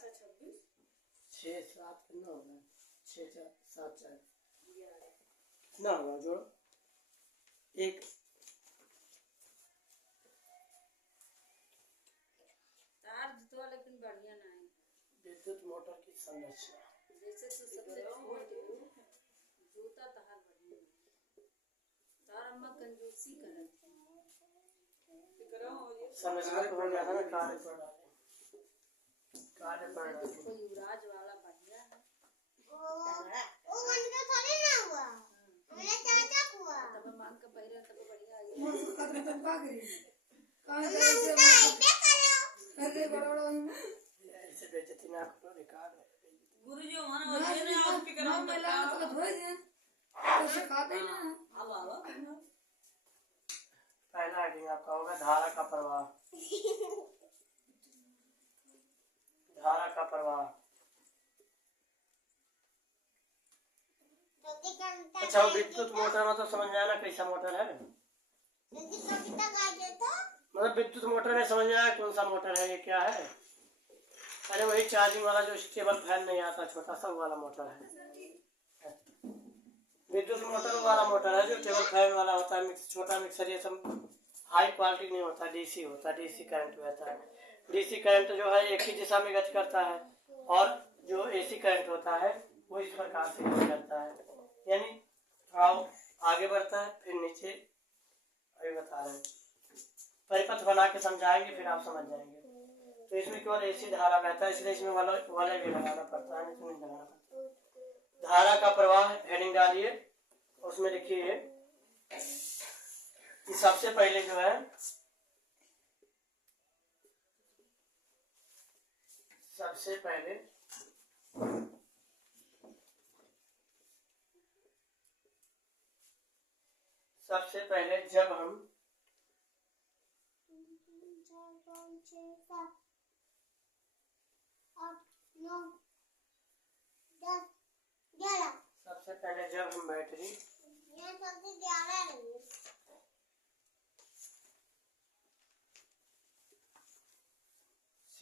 6 7 कितना होगा? 6 4 7 4 कितना होगा? जोड़ो एक तार तो लेकिन बढ़िया ना है। विद्युत मोटर की संरचना जैसे तो सबसे जूता तार बढ़िया तार अम्मा कंजूसी करत संरचना तो हो गया था ना। कार्य पर कोई युवराज वाला बढ़िया है। वो मन का थोड़ी ना हुआ, मेरा चाचा हुआ। तब मांग का पहिरा तब बढ़िया आई। तुम का करी? कहां से क्या करो? अरे बड़ा ऐसे बेइज्जती ना करो, रिकॉर्ड है। गुरुजी हमारा ये ने आज स्पीकर हम मिला तो धोई दे तो सिखाते ना। पहला हेडिंग आपका होगा धारा का प्रवाह। धारा का प्रवाह। अच्छा, विद्युत मोटर में तो समझ में आना कैसा मोटर है। मतलब विद्युत मोटर में समझ में आया कौन सा मोटर है, ये क्या है? अरे वही चार्जिंग वाला जो स्टेबल फैन नहीं आता, छोटा सा वाला मोटर है। विद्युत मोटर वाला मोटर है जो टेबल फैन वाला होता है। छोटा मिक्सर ये सब हाई क्वालिटी नहीं होता, डीसी होता है, डीसी करंट रहता है। डीसी करंट जो है एक ही दिशा में गति करता है और जो एसी करंट होता है वो इस प्रकार से गति करता है, यानी थोड़ा आगे बढ़ता है फिर नीचे। अभी बता रहे हैं, परिपथ बना के समझाएंगे फिर आप समझ जाएंगे। तो इसमें केवल एसी धारा बहता है, इसलिए इसमें वाले भी लगाना पड़ता है, नहीं लगाना पड़ता। धारा का प्रवाह हेडिंग डालिए, उसमें लिखिए कि सबसे पहले जो है सबसे पहले जब हम 4 5 6 7 8 9 10 11 सबसे पहले जब हम बैटरी ये सबसे 11 नहीं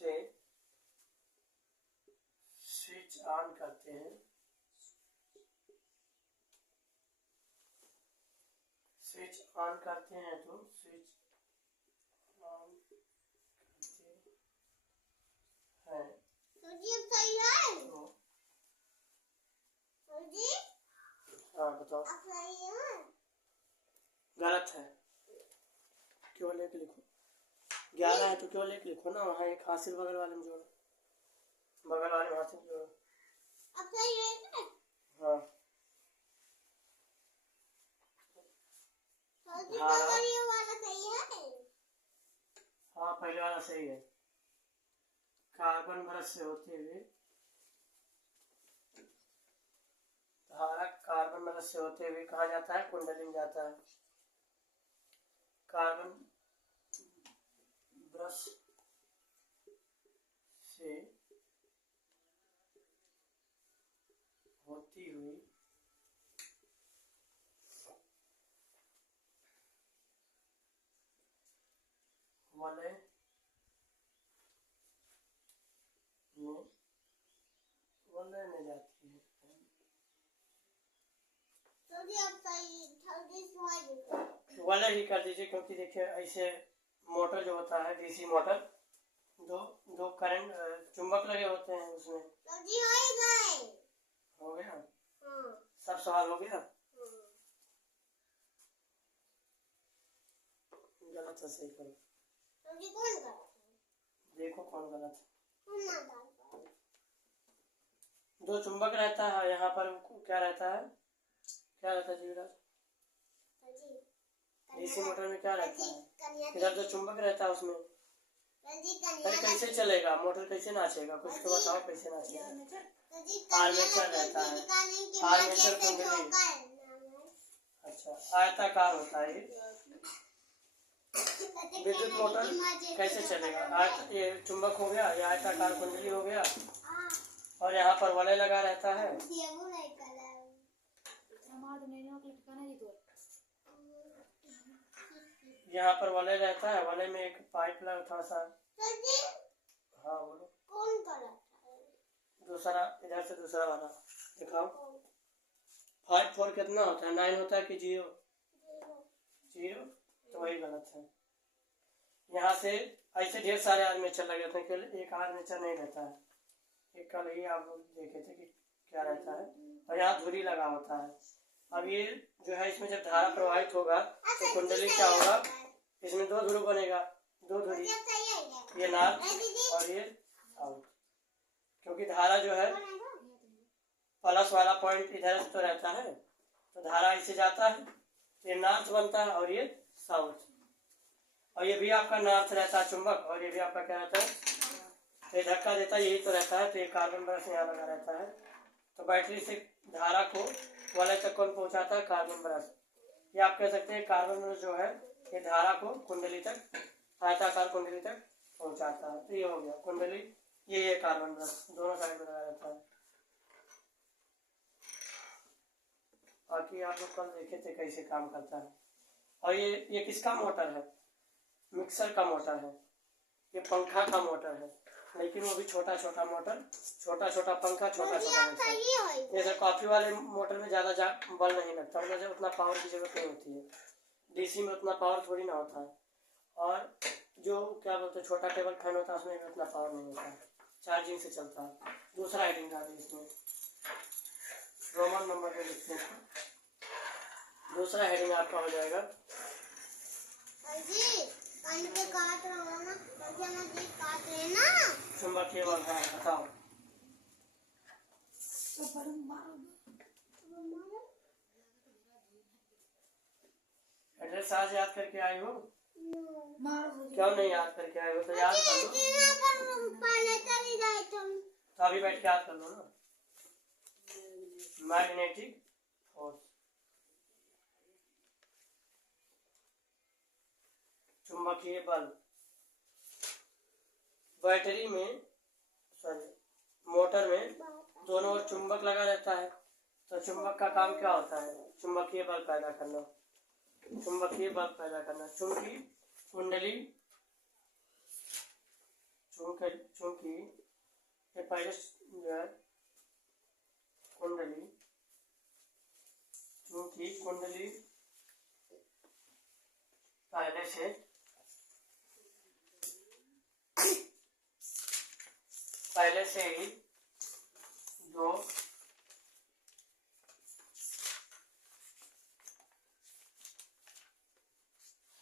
से स्विच ऑन करते हैं, स्विच ऑन करते हैं तो स्विच ऑन करते हैं तो जी अब सही है तो जी। हाँ बताओ। अब सही है गलत है, केवल एक लिखो। 11 है तो केवल एक लिखो ना, वहाँ एक हासिल बगल वाले में जोड़ो, बगल वाले में हासिल जोड़ो। अब सही है। हाँ वाला सही है। हाँ पहले वाला सही है। कार्बन ब्रश से होते हुए धारा कार्बन ब्रश से होते हुए कहाँ जाता है? कुंडली में जाता है। कार्बन ब्रश से होती हुई वलय में जाती है। वलय ही कर दीजिए, क्योंकि देखिए ऐसे मोटर जो होता है डीसी मोटर, दो करंट चुंबक लगे होते हैं उसमें। हो गया? सब सवाल हो गया? गलत है, सही करो। देखो कौन गलत है। दो चुंबक रहता है, यहाँ पर क्या रहता है? क्या रहता है जीवराज? डीसी मोटर में क्या रहता है? इधर जो चुंबक रहता है उसमें अरे कैसे चलेगा मोटर, कैसे नाचेगा? कुछ तो बताओ कैसे नाचेगा? आर्मेचर रहता है, आर्मेचर कुंडली। अच्छा, आयताकार होता है। विद्युत मोटर कैसे चलेगा? ये चुंबक हो गया, ये आयताकार कुंडली हो गया और यहाँ पर वलय लगा रहता है। यहाँ पर वलय रहता है, वलय में एक पाइप लगा थोड़ा सा। हाँ बोलो। कौन गलत है? दूसरा इधर से दूसरा वाला दिखाओ। 5 4 कितना होता है? 9 होता है कि 0? 0, तो वही गलत है। यहाँ से ऐसे ढेर सारे आर्मेचर लगे होते हैं, केवल एक आर्मेचर नहीं रहता है। एक कल ही आप लोग देखे थे कि क्या रहता है, और यहाँ धुरी लगा होता है। अब ये जो है, इसमें जब धारा प्रवाहित होगा तो कुंडली क्या होगा, इसमें 2 ध्रुव बनेगा, 2 धुरी, ये नॉर्थ और ये साउथ। क्योंकि धारा जो है प्लस वाला पॉइंट इधर तो रहता है, तो धारा ऐसे जाता है, ये नॉर्थ बनता है और ये साउथ। और ये भी आपका नॉर्थ रहता है चुंबक, और ये भी आपका क्या रहता है, तो ये धक्का देता है, यही तो रहता है। तो ये कार्बन ब्रश यहाँ लगा रहता है। तो बैटरी से धारा को वलय तक कौन पहुंचाता है? Carbon brush. ये आप कह सकते हैं कार्बन ब्रश जो है ये धारा को कुंडली तक, आयताकार कुंडली तक पहुंचाता है। तो ये हो गया कुंडली, ये कार्बन ब्रश दोनों साइड में लगा रहता है। बाकी आप लोग कल देखे थे कैसे काम करता है। और ये किसका मोटर है? मिक्सर का मोटर है। ये पंखा का मोटर है, लेकिन वो भी छोटा छोटा मोटर, छोटा छोटा पंखा, छोटा छोटा मिक्सर। जैसे कॉफी वाले मोटर में ज़्यादा बल नहीं लगता, मतलब उतना पावर की जरूरत नहीं होती है। डीसी में उतना पावर थोड़ी ना होता है। और जो क्या बोलते हैं छोटा टेबल फैन होता है, उसमें भी उतना पावर नहीं होता है, चार्जिंग से चलता है। दूसरा हेडिंग डालिए इसमें, रोमन नंबर पे लिखते हैं। दूसरा हेडिंग आपका हो जाएगा चुंबकीय बल। हाँ बताओ। एड्रेस आज याद करके आई हो? क्यों नहीं याद करके आए हो? तो याद कर लो, तो अभी बैठ के याद कर लो ना। मैग्नेटिक फोर्स, चुंबकीय बल। बैटरी में, सॉरी मोटर में दोनों ओर चुंबक लगा रहता है। तो चुंबक का काम क्या होता है? चुंबकीय बल पैदा करना, चुंबकीय बल पैदा करना। चूंकि कुंडली, चूंकि ये पहले जो है कुंडली, चूंकि कुंडली पहले से ही 2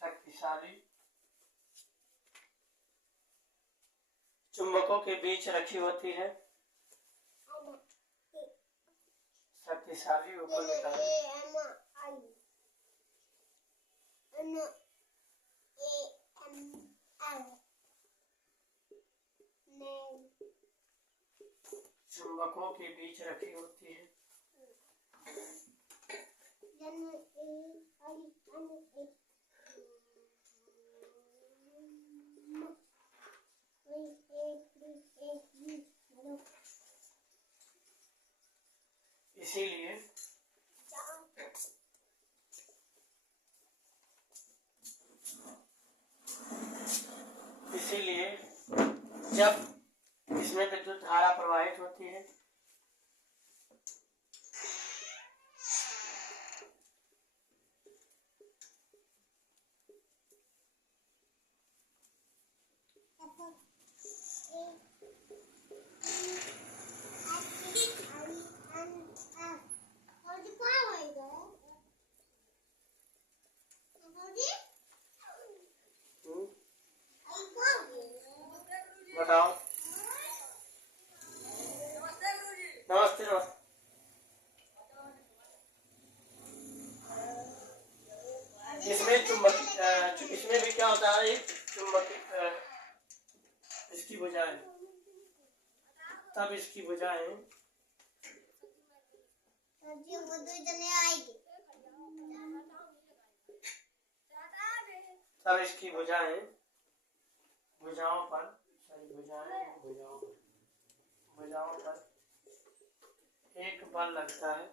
शक्तिशाली चुंबकों के बीच रखी होती है। शक्तिशाली ऊपर निकाल, चुंबकों के बीच रखी होती है। इसीलिए जब इसमें विद्युत धारा प्रवाहित होती है बताओ। नमस्ते नमस्ते। इसमें चुंबक, इसमें भी क्या होता है, चुंबक इसकी भुजाएं, तब इसकी भुजाएं, तब इसकी भुजाएं, भुजाओं पर, भुजाओं पर एक बल लगता है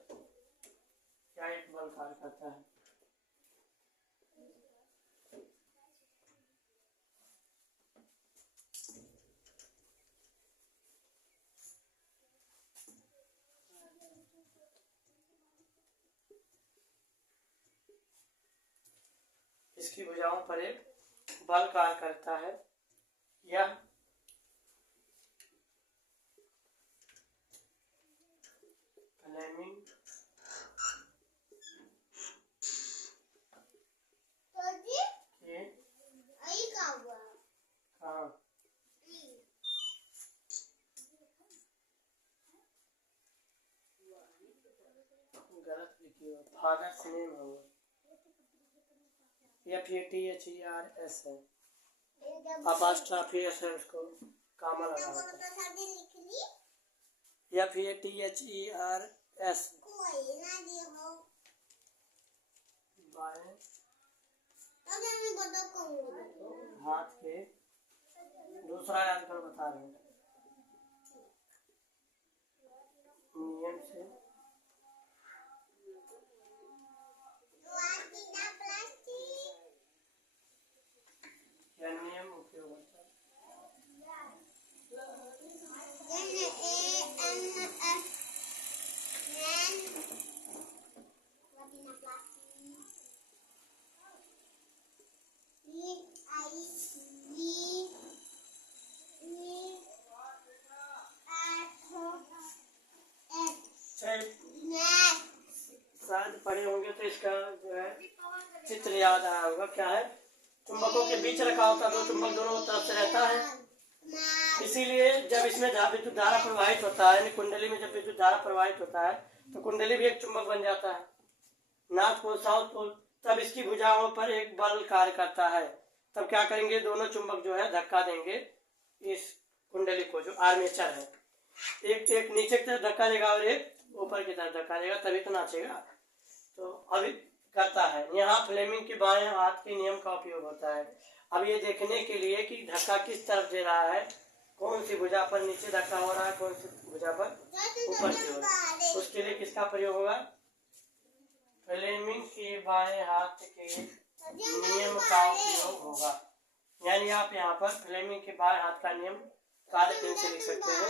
या एक बल कार्य करता है। इसकी भुजाओं पर एक बल कार्य करता है। यह फ्लेमिंग के हाँ गलत लिखी हो, फादर्स नेम होगा, FATHERS है, अपास्ट्रॉफी है, उसको कामा लगा होता है। FATHERS बाएं हाथ के दूसरा याद कर बता रहे हैं नियम से क्या नियम उपयोग होता है। शायद पढ़े होंगे तो इसका जो है चित्र याद आया होगा। क्या है, चुंबकों के बीच रखा होता है, दो चुंबक दोनों तरफ से रहता है। इसीलिए जब इसमें विद्युत धारा प्रवाहित होता है, कुंडली में जब विद्युत धारा प्रवाहित होता है तो कुंडली भी एक चुंबक बन जाता है, नॉर्थ पोल साउथ पोल। तब इसकी भुजाओं पर एक बल कार्य करता है। तब क्या करेंगे, दोनों चुंबक जो है धक्का देंगे इस कुंडली को, जो आर्मेचर है। एक नीचे की तरफ धक्का देगा और एक ऊपर की तरफ धक्का देगा, तभी तो नाचेगा। तो अभी करता है। यहाँ फ्लेमिंग के बाएं हाथ के नियम का उपयोग होता है। अब ये देखने के लिए कि धक्का किस तरफ दे रहा है, कौन सी भुजा पर नीचे धक्का हो रहा है, कौन सी भुजा पर ऊपर की ओर, उसके लिए किसका प्रयोग होगा, फ्लेमिंग के बाएं हाथ के नियम का उपयोग होगा। यानी आप यहाँ पर फ्लेमिंग के बाएं हाथ का नियम काले पेन से लिख सकते हैं।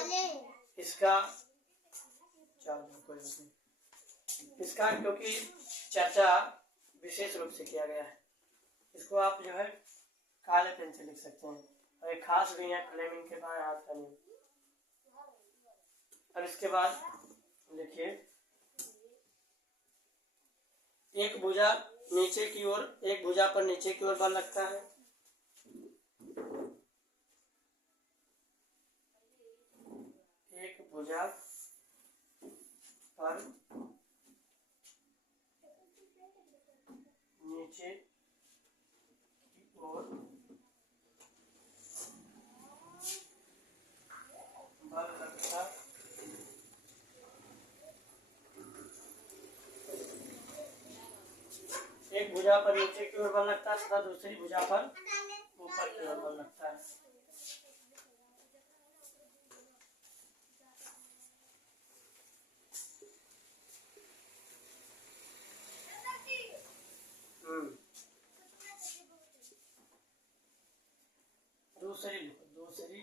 इसका क्योंकि चर्चा विशेष रूप से किया गया है, इसको आप जो है काले पेन से लिख सकते हैं। और एक खास भी है फ्लेमिंग के बाएं हाथ का नियम। और इसके बाद लिखिए, एक भुजा नीचे की ओर, एक भुजा पर नीचे की ओर बल लगता है। एक भुजा पर नीचे की ओर बल लगता है। एक भुजा पर नीचे की ओर बल लगता है तथा दूसरी भुजा पर ऊपर की ओर बल लगता है। दूसरी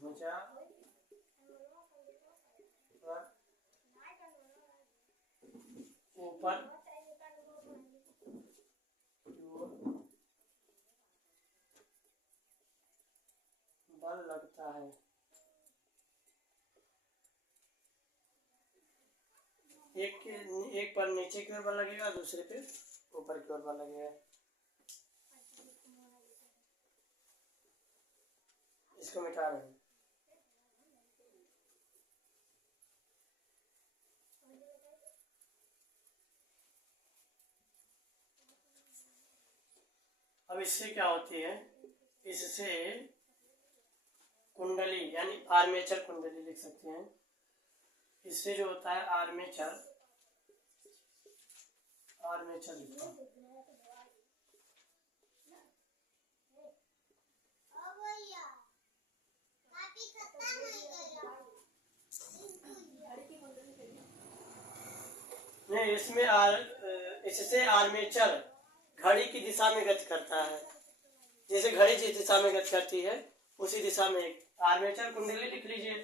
भुजा पर ऊपर बल लगता है। एक पर नीचे की ओर बल लगेगा, दूसरे पे ऊपर की ओर बल लगेगा। इसको मिटा रहे हैं। अब इससे क्या होती है, इससे कुंडली यानी आर्मेचर कुंडली लिख सकते हैं। इससे जो होता है आर्मेचर लिखा। नहीं, इससे आर्मेचर घड़ी की दिशा में गति करता है। जैसे घड़ी जिस दिशा में गति करती है उसी दिशा में आर्मेचर कुंडली लिख लीजिए,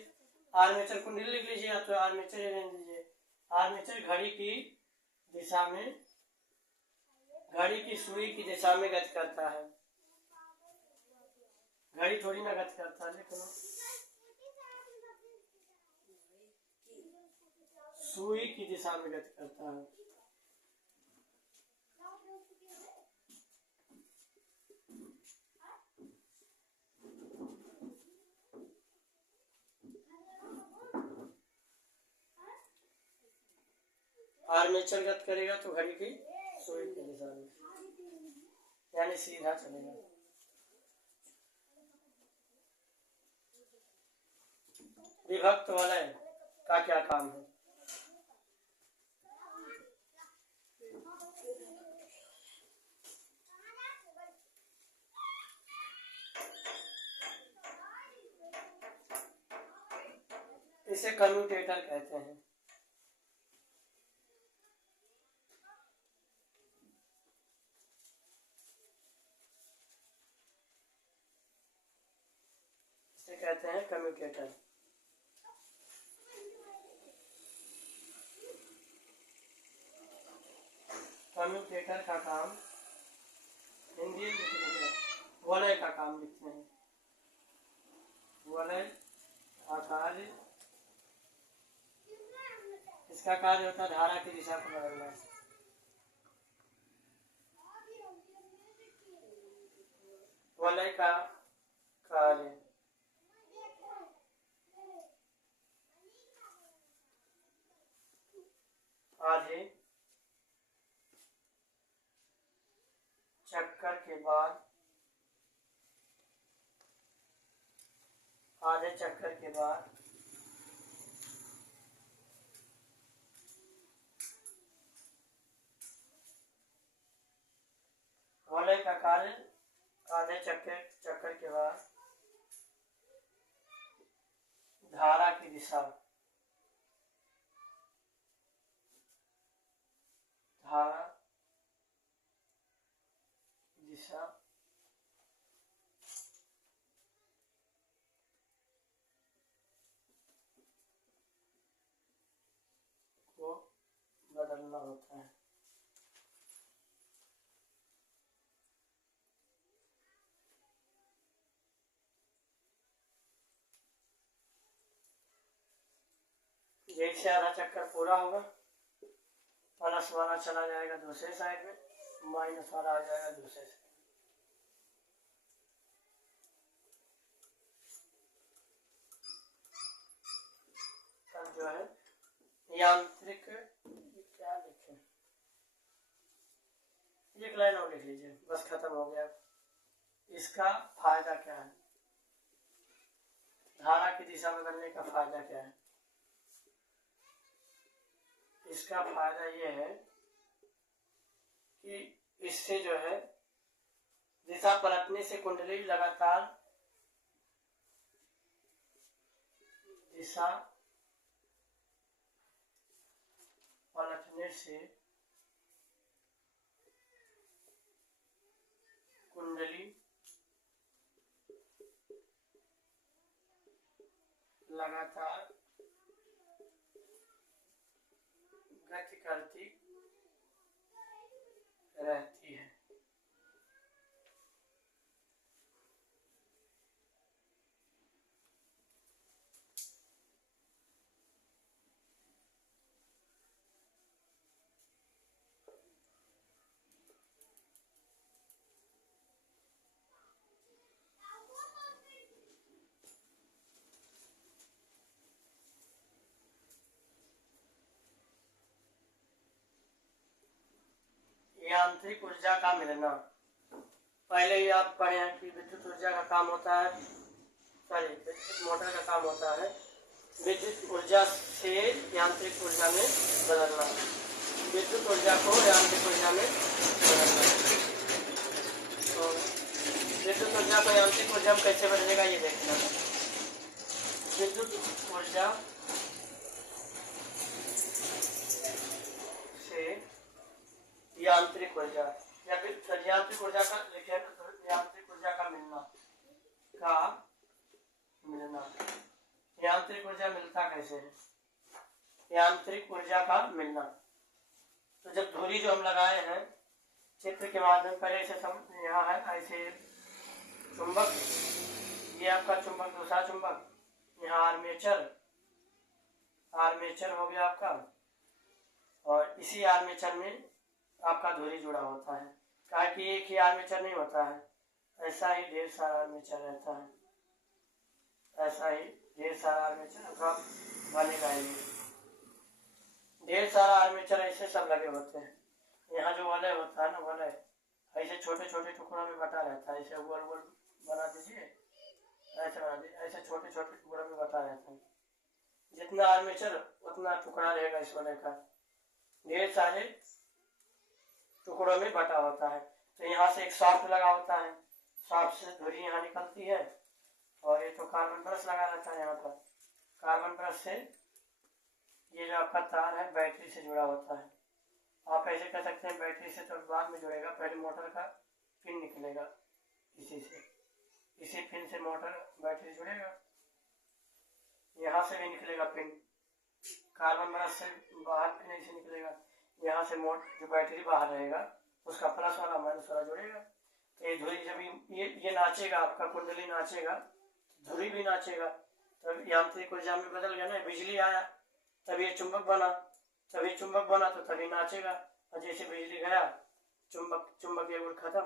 आर्मेचर कुंडली लिख लीजिए, या तो आर्मेचर रहने दीजिए। आर्मेचर घड़ी की दिशा में, घड़ी की सुई की दिशा में गति करता है। घड़ी थोड़ी ना गति करता है, लेकिन सुई की दिशा में गति करता है। आर्मेचर गति करेगा तो घड़ी की सुई की दिशा में, यानी सीधा चलेगा। विभक्त वलय का क्या काम है? इसे कम्यूटेटर कहते हैं। इसे कहते हैं कम्यूटेटर। कम्यूटेटर का काम, हिंदी में लिखेंगे, वलय का काम लिखते हैं। वलय का कार्य, इसका कार्य होता है धारा की दिशा को बदलना। वलय का कार्य आधे चक्कर के बाद, आधे चक्कर के बाद वलय का कार्य आधे चक्कर के बाद धारा की दिशा, धारा दिशा को बदलना होता है। जैसे आधा चक्कर पूरा होगा, प्लस वाला चला जाएगा दूसरे साइड में, माइनस वाला आ जाएगा दूसरे साइड। तब जो है यांत्रिक, क्या लिखे, एक लाइन और लिख लीजिए, बस खत्म हो गया। इसका फायदा क्या है? धारा की दिशा बदलने का फायदा क्या है? इसका फायदा ये है कि इससे जो है दिशा पलटने से कुंडली लगातार दिशा पलटने से कुंडली लगातार गति करती रहती है। यांत्रिक ऊर्जा का मिलना, पहले ही आप पढ़े हैं कि विद्युत ऊर्जा का काम होता है, सॉरी विद्युत मोटर का काम होता है विद्युत ऊर्जा से यांत्रिक ऊर्जा में बदलना, विद्युत ऊर्जा को यांत्रिक ऊर्जा में बदलना। तो विद्युत ऊर्जा को यांत्रिक ऊर्जा में कैसे बदलेगा ये देखना। विद्युत ऊर्जा से यांत्रिक ऊर्जा या फिर यांत्रिक ऊर्जा का लिखे, यांत्रिक ऊर्जा का मिलना, यांत्रिक ऊर्जा मिलता कैसे है? यांत्रिक ऊर्जा का मिलना। तो जब धुरी जो हम लगाए हैं चित्र के माध्यम पर, ऐसे यहाँ है ऐसे चुंबक, ये आपका चुंबक, दूसरा चुंबक, यहाँ आर्मेचर, आर्मेचर हो गया आपका, और इसी आर्मेचर में आपका धुरी जुड़ा होता है। कहा कि एक ही आर्मेचर नहीं होता है, ऐसा ही ढेर सारा आर्मेचर रहता है, ऐसा ही ढेर सारा आर्मेचर अथवा बनेगा ही। ढेर सारा आर्मेचर ऐसे सब लगे होते हैं। यहाँ जो वलय होता है ना, वलय ऐसे छोटे छोटे टुकड़ों में बटा रहता है, ऐसे गोल गोल बना दीजिए, ऐसे बना दीजिए, ऐसे छोटे छोटे टुकड़ों में बटा रहता है। जितना आर्मेचर उतना टुकड़ा रहेगा इस वलय का, ढेर सारे टुकड़ों में बटा होता है। तो यहाँ से एक शाफ्ट लगा होता है, शाफ्ट से धुरी यहाँ निकलती है, और ये तो कार्बन ब्रश लगा रहता है। यहाँ पर कार्बन ब्रश से ये जो आपका तार है बैटरी से जुड़ा होता है। आप ऐसे कह सकते हैं बैटरी से तो बाद में जुड़ेगा, पहले मोटर का पिन निकलेगा, इसी से, इसी पिन से मोटर बैटरी जुड़ेगा, यहाँ से भी निकलेगा पिन, कार्बन ब्रश से बाहर पिन ऐसे निकलेगा, यहाँ से मोटर जो बैटरी बाहर रहेगा उसका प्लस वाला माइनस वाला जुड़ेगा। तो ये धुरी जब ये नाचेगा, आपका कुंडली नाचेगा, धुरी भी नाचेगा, तब यांत्रिक ऊर्जा में बदल गया ना, बिजली आया तब ये चुंबक बना, तभी चुंबक बना तो तभी नाचेगा। और जैसे बिजली गया चुंबकीय गुण खत्म,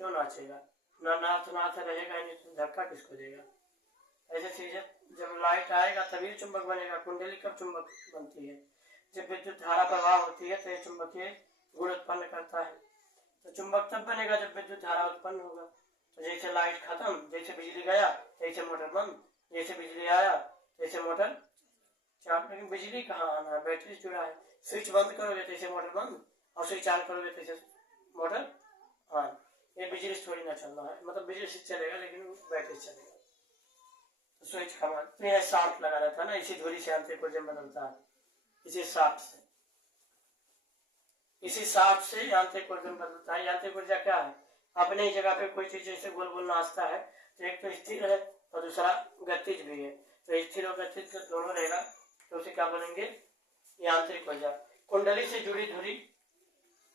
क्यों नाचेगा, ना नाच रहेगा नहीं तो धक्का किसको देगा। ऐसे चीजें, जब लाइट आएगा तभी चुंबक बनेगा। कुंडली कब चुंबक बनती है, जब विद्युत धारा प्रवाह होती है तो ये चुंबकीय गुण उत्पन्न करता है। तो चुंबक तब बनेगा जब विद्युत धारा उत्पन्न होगा। तो जैसे लाइट खत्म, जैसे बिजली गया जैसे मोटर बंद, जैसे बिजली आया जैसे मोटर चालू। लेकिन बिजली कहाँ आना है, बैटरी जुड़ा है, स्विच बंद करोगे तैसे मोटर बंद, और स्विच ऑन करोगे तैसे मोटर ऑन। ये बिजली से थोड़ी ना चलना है, मतलब बिजली से चलेगा लेकिन बैटरी से चलेगा। तो स्विच कमा, तो यहाँ शाफ्ट लगा रहता है ना, इसी धुरी से यांत्रिक ऊर्जा बदलता है, इसी शाफ्ट से, इसी शाफ्ट से यांत्रिक ऊर्जा बदलता है। यांत्रिक ऊर्जा क्या है, अपने ही जगह पे कोई चीज जैसे गोल गोल नाचता है तो एक तो स्थिर है और दूसरा गतिज भी है। तो स्थिर और गतिज दोनों रहेगा तो उसे क्या बोलेंगे, यांत्रिक ऊर्जा। कुंडली से जुड़ी धुरी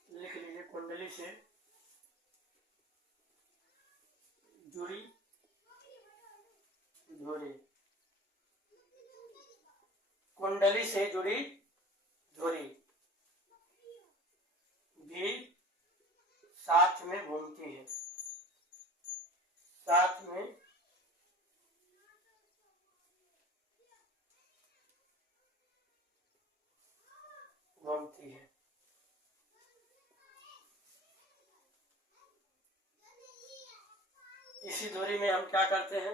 लिख लीजिए, कुंडली से जुड़ी धुरी, कुंडली से जुड़ी धुरी भी साथ में घूमती है, साथ में घूमती है। इसी धुरी में हम क्या करते हैं,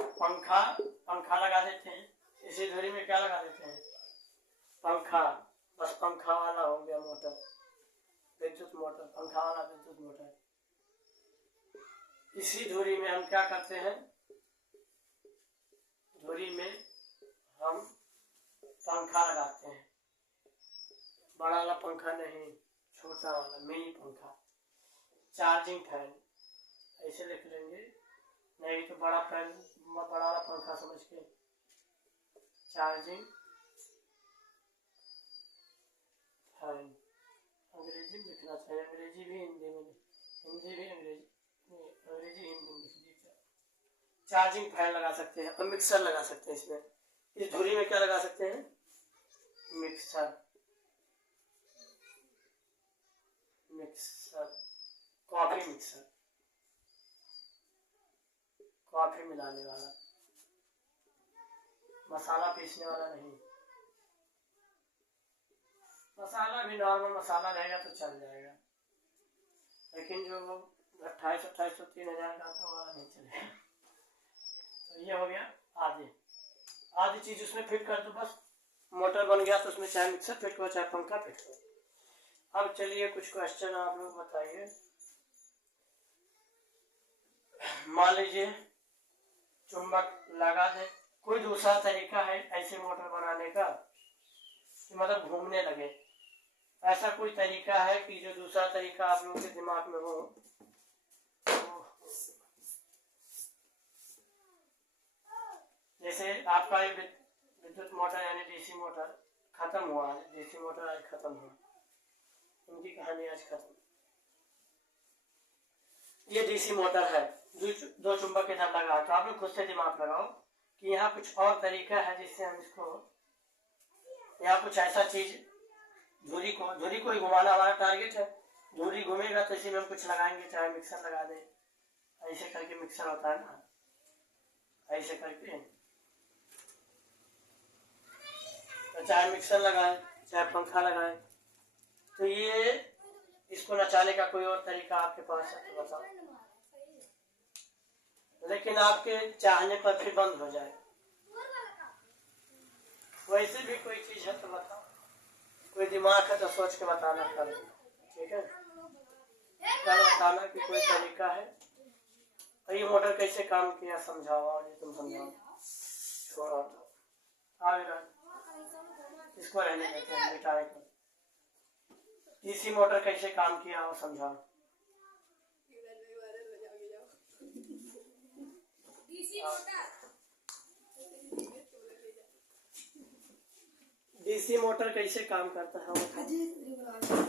पंखा लगा देते हैं। इसी धुरी में क्या लगा देते हैं, पंखा। बस पंखा वाला हो गया मोटर, विद्युत मोटर, पंखा वाला विद्युत मोटर। इसी धुरी में हम क्या करते हैं, धुरी में हम पंखा लगाते हैं। बड़ा वाला पंखा नहीं, छोटा वाला मिनी पंखा, चार्जिंग फैन ऐसे लिख लेंगे, नहीं तो बड़ा फैन, बड़ा वाला पंखा समझ के चार्जिंग फैन। अंग्रेजी में लिखना चाहिए, अंग्रेजी भी हिंदी में, हिंदी भी अंग्रेजी, अंग्रेजी हिंदी में लिख दीजिए। चार्जिंग फैन लगा सकते हैं, और मिक्सर लगा सकते हैं। इसमें इस धुरी में क्या लगा सकते हैं, mixer, mixer, coffee mixer, coffee मिलाने वाला, मसाला पीसने वाला नहीं। मसाला भी नॉर्मल मसाला रहेगा तो चल जाएगा, लेकिन जो 2800 3000 का तो वाला नहीं चलेगा। तो ये हो गया आधी चीज उसमें फिट कर दो, बस मोटर बन गया। तो उसमें चाहे मिक्सर फिट करो चाहे पंखा फिट करो। अब चलिए कुछ क्वेश्चन आप लोग बताइए। मान लीजिए चुंबक लगा दे, कोई दूसरा तरीका है ऐसे मोटर बनाने का, मतलब घूमने लगे, ऐसा कोई तरीका है कि जो दूसरा तरीका आप लोगों के दिमाग में हो? जैसे आपका ये विद्युत मोटर यानी डीसी मोटर खत्म हुआ है, डीसी मोटर आज खत्म हुआ, उनकी कहानी आज खत्म। ये डीसी मोटर है, दो चुंबक इधर लगा, तो आप लोग खुद से दिमाग लगाओ कि यहाँ कुछ और तरीका है जिससे हम इसको, यहाँ कुछ ऐसा चीज धुरी को ही घुमाना हमारा टारगेट है। धुरी घूमेगा तो इसी में हम कुछ लगाएंगे, चाहे मिक्सर लगा दे, ऐसे करके मिक्सर होता है ना, ऐसे करके, तो चाहे मिक्सर लगाए चाहे पंखा लगाए। तो ये इसको नचाने का कोई और तरीका आपके पास है तो बताओ, लेकिन आपके चाहने पर फिर बंद हो जाए। वैसे भी कोई चीज है तो बताओ, कोई दिमाग है तो सोच के बताना कल, ठीक है, कल बताना कि कोई तरीका है। और ये मोटर कैसे काम किया समझाओ, और ये तुम समझाओ, छोड़ो आगे इसको रहने देते हैं, मिटाए को। डीसी मोटर कैसे काम किया वो समझाओ। डीसी मोटर कैसे काम करता है वो बताओ।